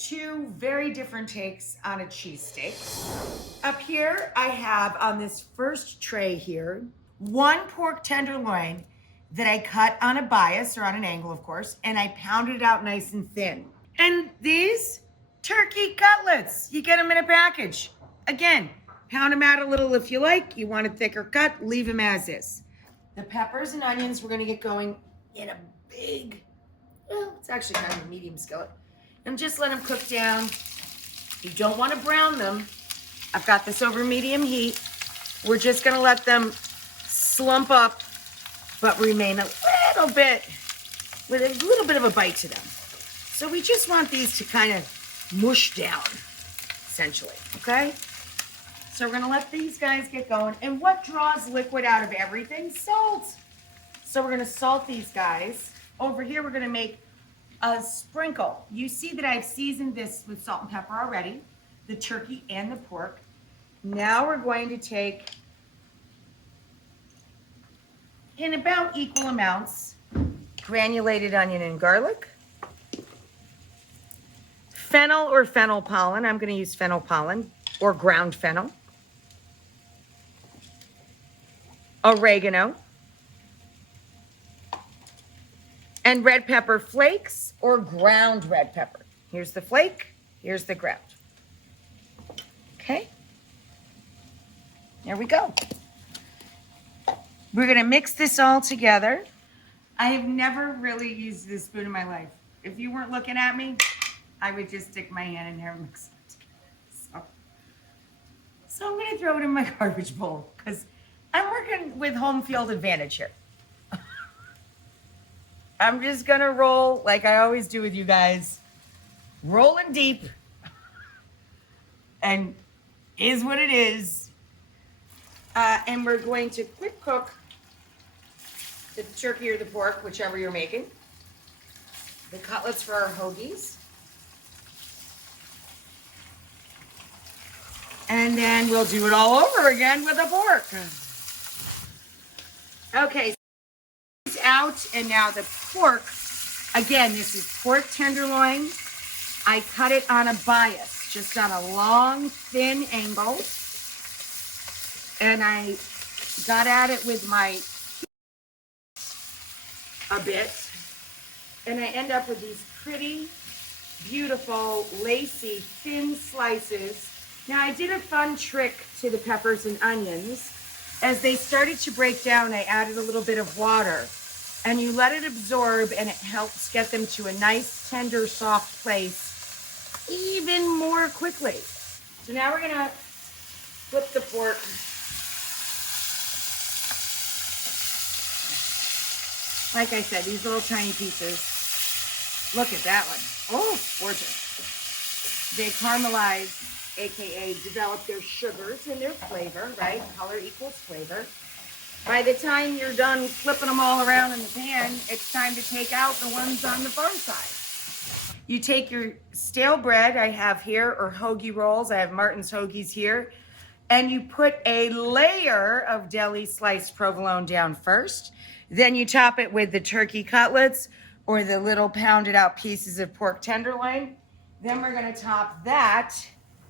two very different takes on a cheesesteak. Up here, I have on this first tray here, one pork tenderloin that I cut on a bias or on an angle, of course, and I pounded it out nice and thin. And these turkey cutlets, you get them in a package. Again, pound them out a little if you like. You want a thicker cut, leave them as is. The peppers and onions, we're gonna get going in a big, well, it's actually kind of a medium skillet. And just let them cook down. You don't want to brown them. I've got this over medium heat. We're just gonna let them slump up, but remain a little bit, with a little bit of a bite to them. So we just want these to kind of mush down, essentially, okay? So we're gonna let these guys get going. And what draws liquid out of everything? Salt. So we're gonna salt these guys. Over here, we're gonna make a sprinkle. You see that I've seasoned this with salt and pepper already, the turkey and the pork. Now we're going to take, in about equal amounts, granulated onion and garlic, fennel or fennel pollen. I'm going to use fennel pollen or ground fennel, oregano, and red pepper flakes or ground red pepper. Here's the flake, here's the ground. Okay, there we go. We're gonna mix this all together. I have never really used this spoon in my life. If you weren't looking at me, I would just stick my hand in there and mix it together. So I'm gonna throw it in my garbage bowl because I'm working with home field advantage here. I'm just gonna roll like I always do with you guys, rolling deep, and is what it is. And we're going to quick cook the turkey or the pork, whichever you're making. The cutlets for our hoagies. And then we'll do it all over again with the pork. Okay, so it's out, and now the pork. Again, this is pork tenderloin. I cut it on a bias, just on a long, thin angle. And I got at it with my a bit, and I end up with these pretty, beautiful, lacy, thin slices. Now I did a fun trick to the peppers and onions. As they started to break down, I added a little bit of water, and you let it absorb, and it helps get them to a nice, tender, soft place even more quickly. So now we're gonna flip the pork. Like I said, these little tiny pieces. Look at that one. Oh, gorgeous. They caramelize, AKA develop their sugars and their flavor, right? Color equals flavor. By the time you're done flipping them all around in the pan, it's time to take out the ones on the far side. You take your stale bread I have here, or hoagie rolls. I have Martin's Hoagies here. And you put a layer of deli sliced provolone down first. Then you top it with the turkey cutlets or the little pounded out pieces of pork tenderloin. Then we're gonna top that.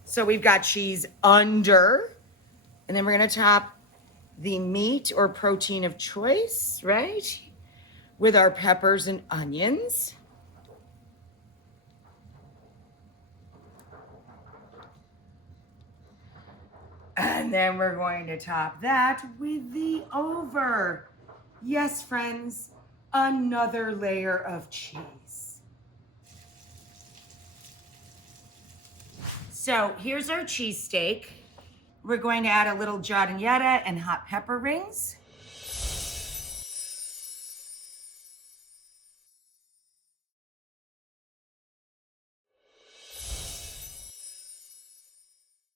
So we've got cheese under. And then we're gonna top the meat or protein of choice, right? With our peppers and onions. And then we're going to top that with the over. Yes, friends, another layer of cheese. So here's our cheesesteak. We're going to add a little giardiniera and hot pepper rings.